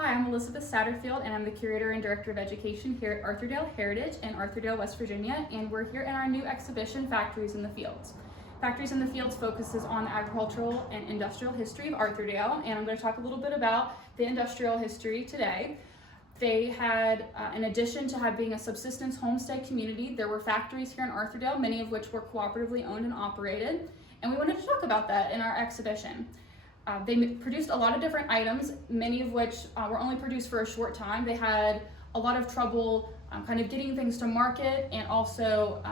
Hi, I'm Elizabeth Satterfield, and I'm the Curator and Director of Education here at Arthurdale Heritage in Arthurdale, West Virginia, and we're here in our new exhibition, Factories in the Fields. Factories in the Fields focuses on the agricultural and industrial history of Arthurdale, and I'm going to talk a little bit about the industrial history today. They had, in addition to being a subsistence homestead community, there were factories here in Arthurdale, many of which were cooperatively owned and operated, and we wanted to talk about that in our exhibition. They produced a lot of different items, many of which were only produced for a short time. They had a lot of trouble kind of getting things to market and also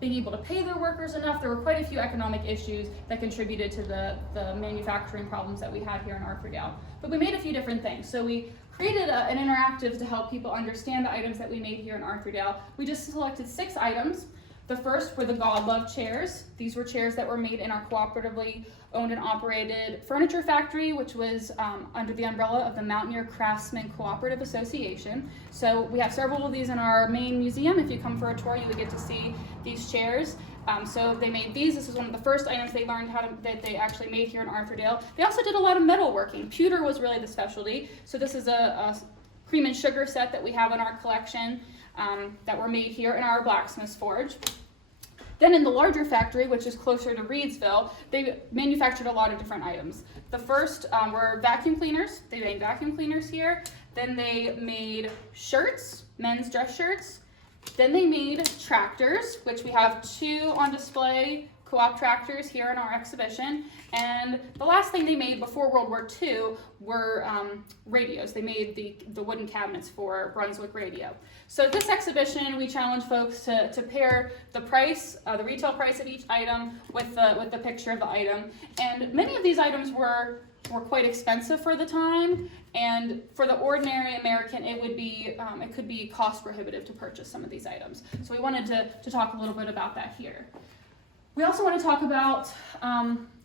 being able to pay their workers enough. There were quite a few economic issues that contributed to the manufacturing problems that we had here in Arthurdale. But we made a few different things. So we created an interactive to help people understand the items that we made here in Arthurdale. We just selected 6 items. The first were the God Love chairs. These were chairs that were made in our cooperatively owned and operated furniture factory, which was under the umbrella of the Mountaineer Craftsmen Cooperative Association. So we have several of these in our main museum. If you come for a tour, you would get to see these chairs. So they made these. This is one of the first items they learned that they actually made here in Arthurdale. They also did a lot of metalworking. Pewter was really the specialty. So this is a cream and sugar set that we have in our collection that were made here in our blacksmith's forge. Then in the larger factory, which is closer to Reedsville, they manufactured a lot of different items. The first were vacuum cleaners. They made vacuum cleaners here. Then they made shirts, men's dress shirts. Then they made tractors, which we have 2 on display, co-op tractors here in our exhibition. And the last thing they made before World War II were radios. They made the wooden cabinets for Brunswick Radio. So this exhibition, we challenge folks to pair the price, the retail price of each item with the picture of the item. And many of these items were quite expensive for the time, and for the ordinary American, it could be cost prohibitive to purchase some of these items. So we wanted to talk a little bit about that here. We also want to talk about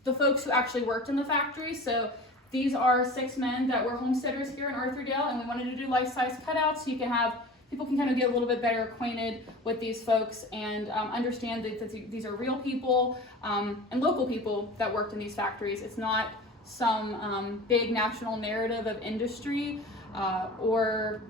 the folks who actually worked in the factory. So these are 6 men that were homesteaders here in Arthurdale, and we wanted to do life-size cutouts so people can kind of get a little bit better acquainted with these folks and understand that these are real people and local people that worked in these factories. It's not some big national narrative of industry or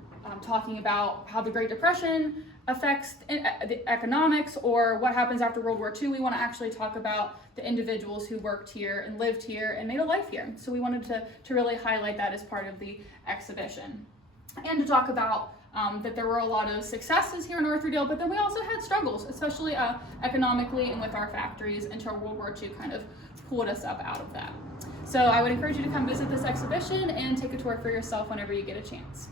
talking about how the Great Depression affects the economics or what happens after World War II. We want to actually talk about the individuals who worked here and lived here and made a life here. So we wanted to really highlight that as part of the exhibition. And to talk about that there were a lot of successes here in Arthurdale, but then we also had struggles, especially economically and with our factories until World War II kind of pulled us up out of that. So I would encourage you to come visit this exhibition and take a tour for yourself whenever you get a chance.